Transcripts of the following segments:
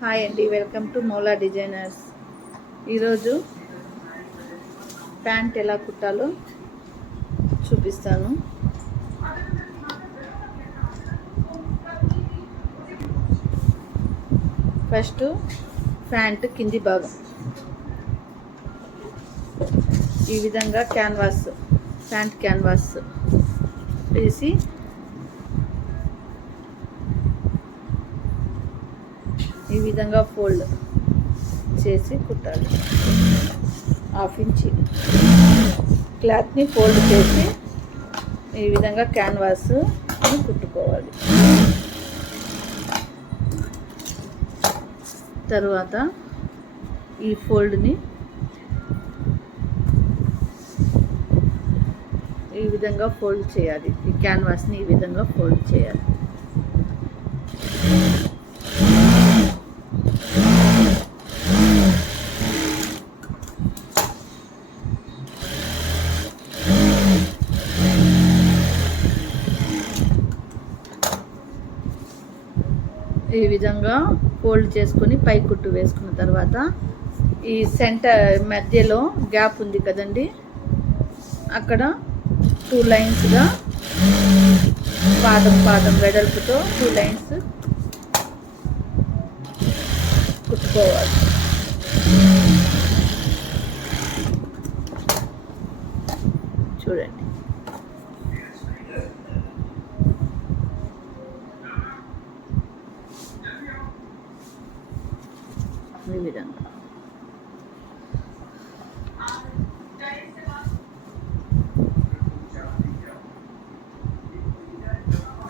Hi అండి, welcome to Maula designers. ఈరోజు pant ఎలా కుట్టాలో చూపిస్తాను. ఫస్ట్ ప్యాంట్ కింది భాగం ఈ విధంగా ప్యాంట్ క్యాన్వాస్ వేసి ఈ విధంగా ఫోల్డ్ చేసి కుట్టాలి. హాఫ్ ఇంచి క్లాత్ని ఫోల్డ్ చేసి ఈ విధంగా క్యాన్వాస్ని కుట్టుకోవాలి. తరువాత ఈ ఫోల్డ్ని ఈ విధంగా ఫోల్డ్ చేయాలి. ఈ క్యాన్వాస్ని ఈ విధంగా ఫోల్డ్ చేయాలి. ఈ విధంగా ఫోల్డ్ చేసుకొని పై కుట్టు వేసుకున్న తర్వాత ఈ సెంటర్ మధ్యలో గ్యాప్ ఉంది కదండి, అక్కడ 2 లైన్స్గా పాదం వెడల్పుతో 2 లైన్స్ కుట్టుకోవాలి. చూడండి, ఈ విధంగా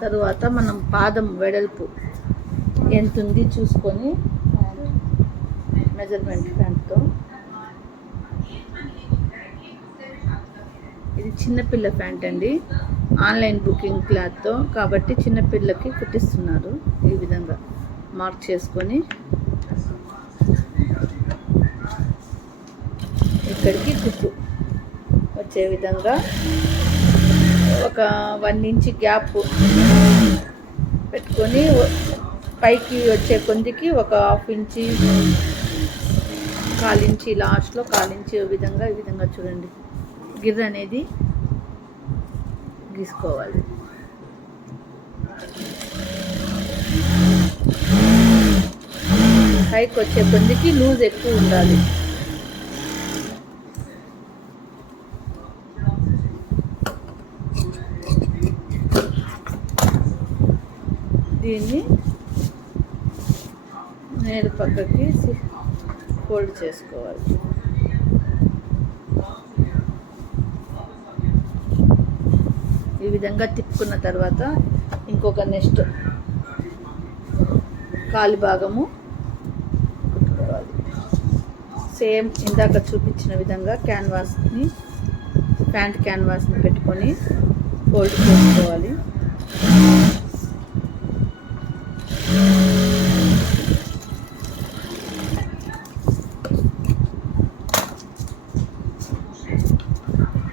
తరువాత మనం పాదం వెడల్పు ఎంత ఉంది చూసుకొని మెజర్మెంట్ ప్యాంట్తో, ఇది చిన్నపిల్ల ప్యాంట్ అండి, ఆన్లైన్ బుకింగ్ క్లాత్తో కాబట్టి చిన్నపిల్లకి కుట్టిస్తున్నారు. ఈ విధంగా మార్క్ చేసుకొని ఇక్కడికి కుట్టు వచ్చే విధంగా ఒక 1 ఇంచ్ గ్యాప్ పెట్టుకొని పైకి వచ్చే కొందికి ఒక హాఫ్ ఇంచి, 1/4 ఇంచి, లాస్ట్లో 1/4 ఇంచి ఈ విధంగా చూడండి గిర్ర అనేది గీసుకోవాలి. పైకి వచ్చే కొందికి లూజ్ ఎక్కువ ఉండాలి. దీన్ని నేడు పక్కకి ఫోల్డ్ చేసుకోవాలి. ఈ విధంగా తిప్పుకున్న తర్వాత ఇంకొక నెక్స్ట్ కాలి భాగము కుట్టుకోవాలి. సేమ్ ఇందాక చూపించిన విధంగా ప్యాంట్ క్యాన్వాస్ని పెట్టుకొని ఫోల్డ్ చేసుకోవాలి.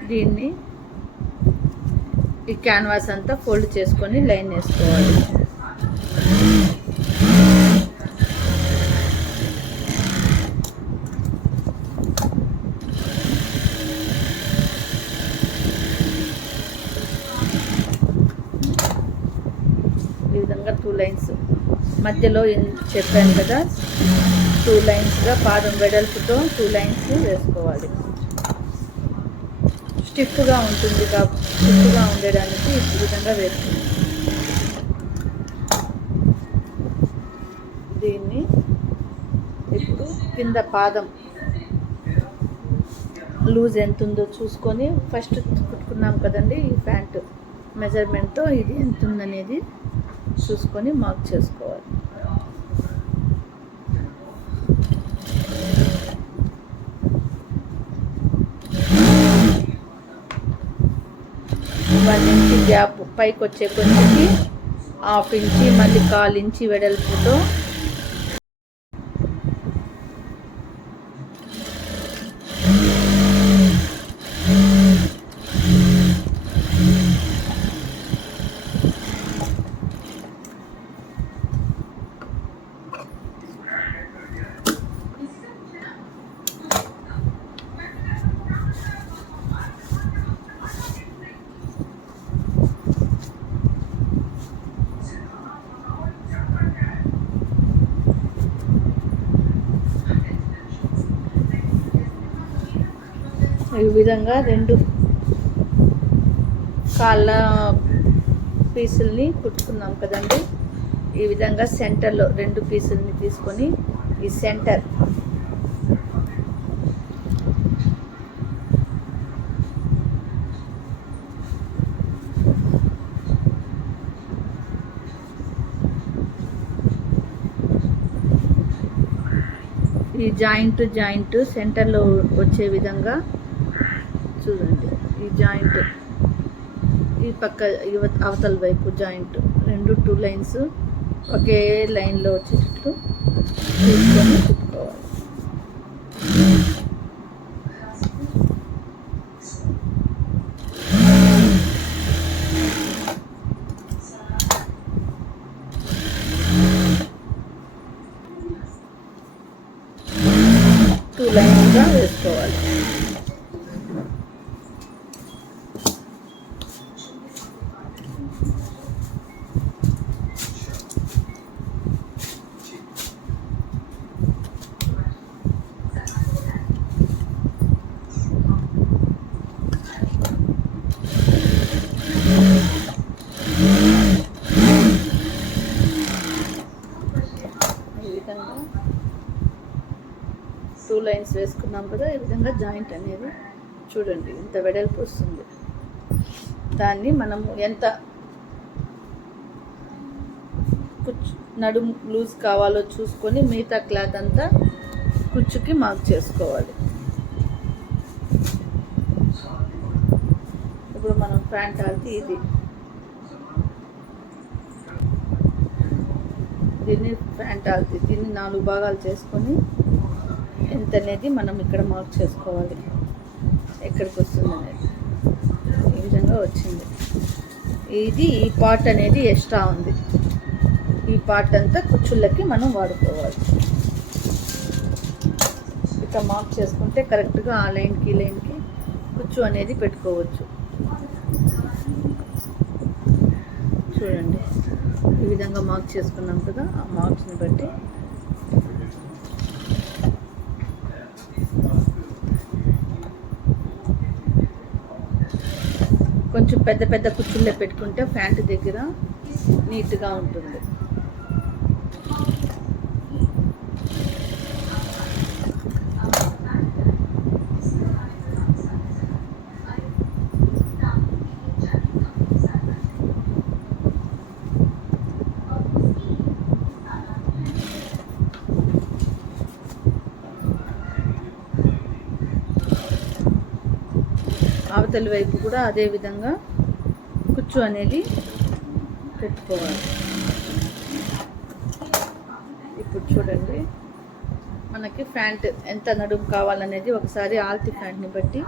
దీన్ని ఈ క్యాన్వాస్ అంతా ఫోల్డ్ చేసుకొని లైన్ వేసుకోవాలి. ఈ విధంగా 2 లైన్స్ మధ్యలో చెప్పాను కదా, 2 లైన్స్గా పాదం వెడల్పుతో 2 లైన్స్ వేసుకోవాలి. స్టిఫ్గా ఉంటుంది కాబట్టి స్టిఫ్గా ఉండడానికి ఈ విధంగా వేస్తుంది. దీన్ని ఇప్పుడు కింద పాదం లూజ్ ఎంత ఉందో చూసుకొని ఫస్ట్ కుట్టుకున్నాం కదండి, ఈ ప్యాంటు మెజర్మెంట్తో ఇది ఎంత ఉందనేది చూసుకొని మార్క్ చేసుకోవాలి. వన్ ఇంచి గ్యాప్ పైకి వచ్చే కొంచెంకి హాఫ్ ఇంచి, మళ్ళీ 1/4 ఇంచి వెడల్పుతో విధంగా 2 కాళ్ళ పీసుల్ని కుట్టుకున్నాం కదండి. ఈ విధంగా సెంటర్లో 2 పీసుల్ని తీసుకొని ఈ సెంటర్ ఈ జాయింట్ సెంటర్లో వచ్చే విధంగా చూడండి. ఈ జాయింట్ ఈ పక్క అవతల వైపు జాయింట్ 2 లైన్స్ ఒకే లైన్లో వచ్చేటట్లు తీసుకొని కుట్టుకోవాలి. టూ లైన్గా వేసుకోవాలి. ఈ విధంగా 2 లైన్స్ వేసుకున్నాం కదా. ఈ విధంగా జాయింట్ అనేది చూడండి ఇంత వెడల్పు వస్తుంది. దాన్ని మనము ఎంత నడుము లూజ్ కావాలో చూసుకొని మిగతా క్లాత్ అంతా కుచ్చుకి మార్క్ చేసుకోవాలి. ఇప్పుడు మనం ప్యాంట్ ఆల్తి దీన్ని ప్యాంట్ ఆల్తి దీన్ని 4 భాగాలు చేసుకొని ఎంత అనేది మనం ఇక్కడ మార్క్ చేసుకోవాలి. ఎక్కడికి వస్తుంది అనేది ఈ విధంగా వచ్చింది. ఈ పార్ట్ అనేది ఎక్స్ట్రా ఉంది. ఈ పార్ట్ అంతా కుచ్చుళ్ళకి మనం వాడుకోవాలి. ఇట్లా మార్క్ చేసుకుంటే కరెక్ట్గా ఆ లైన్కి ఈ లైన్కి కుచ్చు అనేది పెట్టుకోవచ్చు. చూడండి ఈ విధంగా మార్క్ చేసుకున్నాం కదా. ఆ మార్క్స్ని బట్టి కొంచెం పెద్ద కుచ్చుళ్ళే పెట్టుకుంటే ప్యాంట్ దగ్గర నీట్గా ఉంటుంది. అవతలి వైపు కూడా అదే విధంగా కుచ్చు అనేది పెట్టుకోవాలి. ఇప్పుడు చూడండి మనకి ప్యాంట్ ఎంత నడుము కావాలనేది ఒకసారి ఆల్తి ప్యాంట్ని బట్టి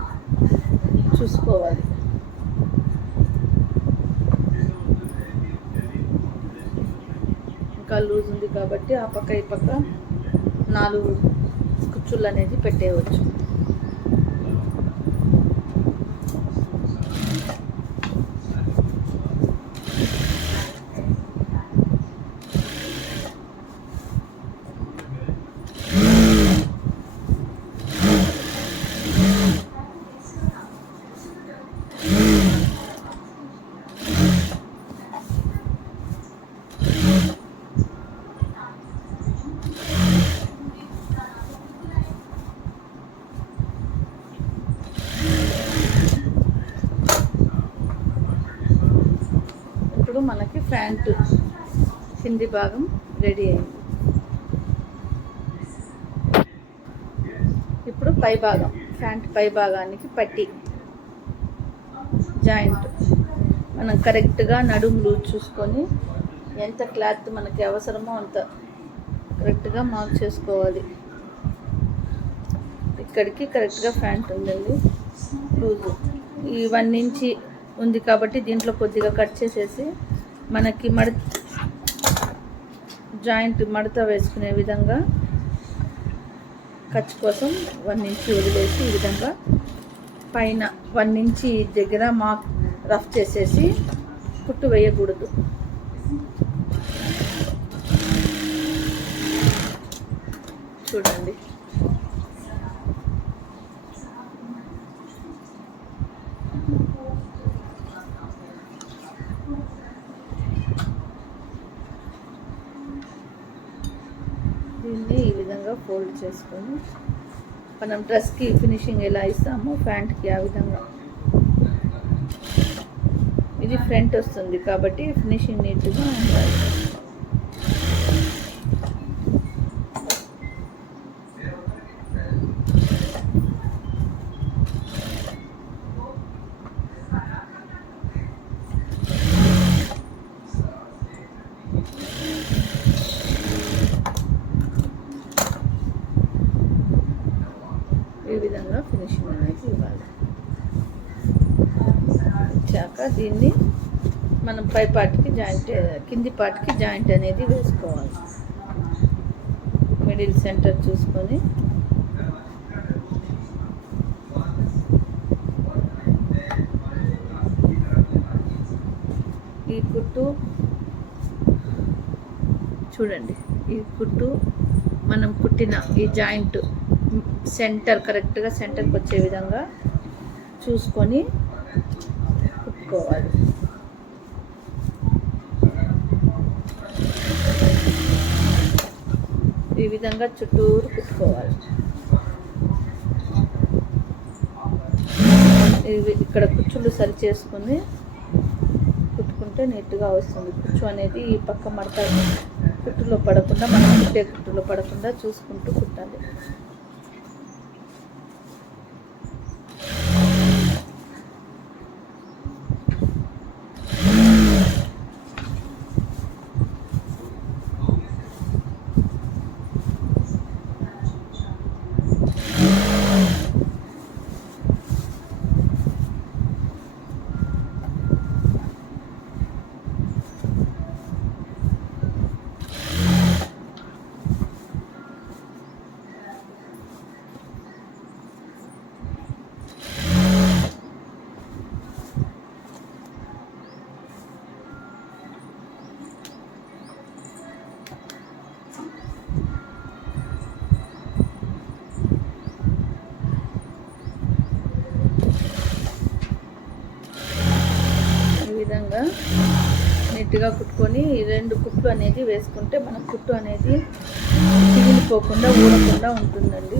చూసుకోవాలి. ఇంకా లూజ్ ఉంది కాబట్టి ఆ పక్క ఈ పక్క 4 కుచ్చుళ్ళు అనేది పెట్టేయవచ్చు. మనకి ప్యాంటు కింది భాగం రెడీ అయింది. ఇప్పుడు పై భాగం ప్యాంట్ పై భాగానికి పట్టి జాయింట్ మనం కరెక్ట్గా నడుము లూజ్ చూసుకొని ఎంత క్లాత్ మనకి అవసరమో అంత కరెక్ట్గా మార్క్ చేసుకోవాలి. ఇక్కడికి కరెక్ట్గా ప్యాంట్ ఉందండి లూజు. ఈ 1 ఇంచ్ ఉంది కాబట్టి దీంట్లో కొద్దిగా కట్ చేసేసి మనకి జాయింట్ మడత వేసుకునే విధంగా ఖర్చు కోసం 1 ఇంచ్ వదిలేసి ఈ విధంగా పైన 1 ఇంచ్ దగ్గర మార్క్ రఫ్ చేసేసి కుట్టు వేయకూడదు. చూడండి విధంగా ఫోల్డ్ చేసుకొని మనం డ్రెస్కి ఫినిషింగ్ ఎలా ఇస్తామో ప్యాంట్కి ఆ విధంగా. ఇది ఫ్రంట్ వస్తుంది కాబట్టి ఫినిషింగ్ నీట్గా ఉండాలి. ఈ విధంగా ఫినిషింగ్ అనేది ఇవ్వాలి. ఇచ్చాక దీన్ని మనం పై పార్ట్కి జాయింట్, కింది పార్ట్కి జాయింట్ అనేది వేసుకోవాలి. మిడిల్ సెంటర్ చూసుకొని ఈ కుట్టు చూడండి, ఈ కుట్టు మనం కుట్టిన ఈ జాయింట్ సెంటర్ కరెక్ట్గా సెంటర్కి వచ్చే విధంగా చూసుకొని కుట్టుకోవాలి. ఈ విధంగా చుట్టూరు కుట్టుకోవాలి. ఇక్కడ కుచ్చులు సరి చేసుకుని కుట్టుకుంటే నీట్గా వస్తుంది. కుచ్చు అనేది ఈ పక్క మడత కుట్టులో పడకుండా, మనం కుట్టే కుట్టులో పడకుండా చూసుకుంటూ కుట్టాలి. విధంగా నీట్గా కుట్టుకొని రెండు కుట్లు అనేది వేసుకుంటే మన కుట్టు అనేది చిగిలిపోకుండా ఊడకుండా ఉంటుందండి.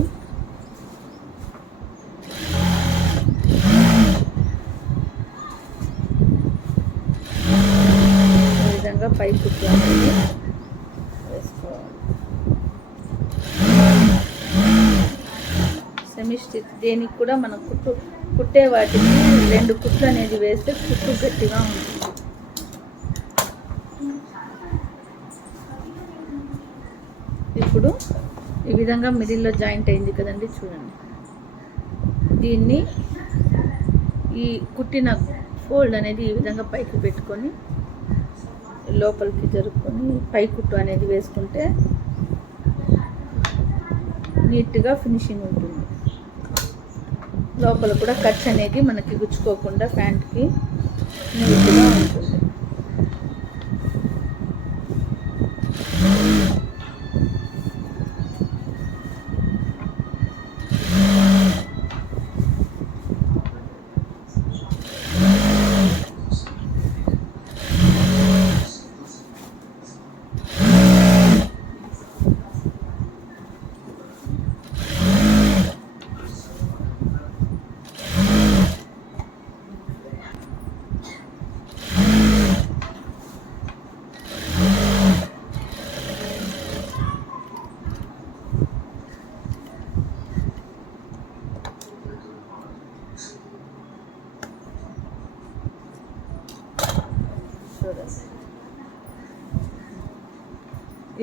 ఈ విధంగా పై కుట్టు అనేది వేసుకోవాలి. సెమీ స్టిచ్ దేనికి కూడా మనం కుట్టే వాటికి రెండు కుట్లు అనేది వేస్తే కుట్టు గట్టిగా ఉంటుంది. ఇప్పుడు ఈ విధంగా మిడిల్లో జాయింట్ అయింది కదండి, చూడండి. దీన్ని ఈ కుట్టిన ఫోల్డ్ అనేది ఈ విధంగా పైకి పెట్టుకొని లోపలికి జరుపుకొని పై కుట్టు అనేది వేసుకుంటే నీట్గా ఫినిషింగ్ ఉంటుంది. లోపల కూడా కట్స్ అనేది మనకి గుచ్చుకోకుండా ప్యాంట్కి నీట్గా ఉంటుంది.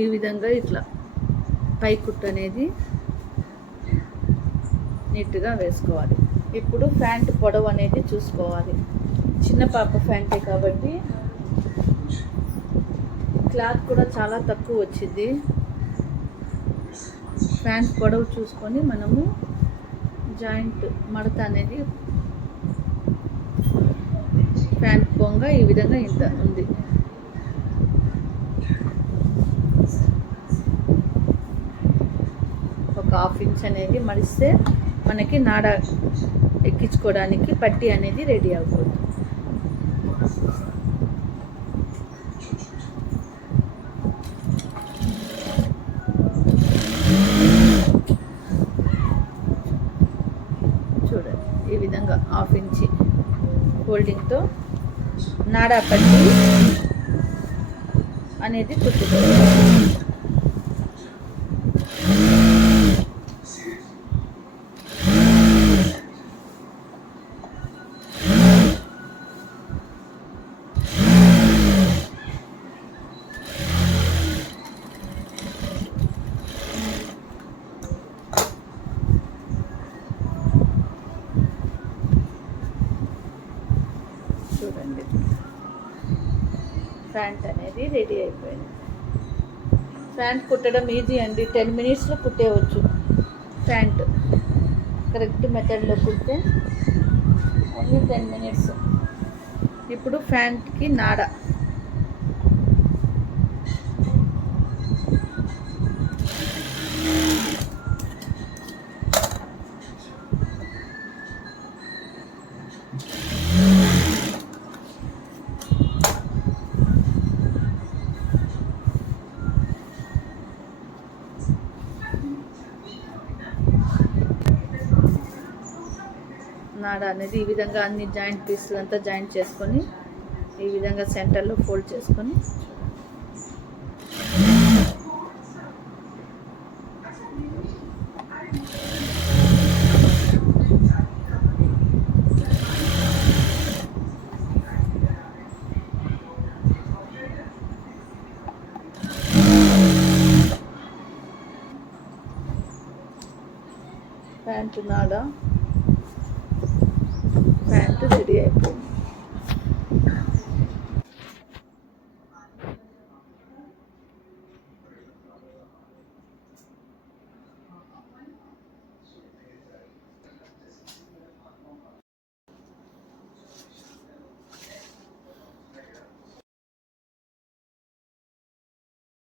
ఈ విధంగా ఇట్లా పై కుట్టు అనేది నీట్గా వేసుకోవాలి. ఇప్పుడు ప్యాంట్ పొడవు అనేది చూసుకోవాలి. చిన్న పాప ప్యాంటే కాబట్టి క్లాత్ కూడా చాలా తక్కువ వచ్చింది. ప్యాంట్ పొడవు చూసుకొని మనము జాయింట్ మడత అనేది ప్యాంట్ పొంగ ఈ విధంగా ఇంత ఉంది. ఒక 1/2 ఇంచ్ అనేది మడిస్తే మనకి నాడ ఎక్కించుకోవడానికి పట్టీ అనేది రెడీ అవుతుంది. ఫోల్డింగ్తో నాడా పట్టి అనేది కుట్టుకోవాలి. చూడండి, ప్యాంట్ అనేది రెడీ అయిపోయింది. ప్యాంట్ కుట్టడం ఈజీ అండి, 10 మినిట్స్లో కుట్టేయవచ్చు. ప్యాంట్ కరెక్ట్ మెథడ్లో కుడితే ఓన్లీ 10 మినిట్స్. ఇప్పుడు ప్యాంట్కి నాడ. నాడ అనేది ఈ విధంగా అన్ని జాయింట్ పీసులు అంతా జాయింట్ చేసుకొని ఈ విధంగా సెంటర్లో ఫోల్డ్ చేసుకొని ప్యాంటు నాడ, ప్యాంటు రెడీ అయిపోయింది.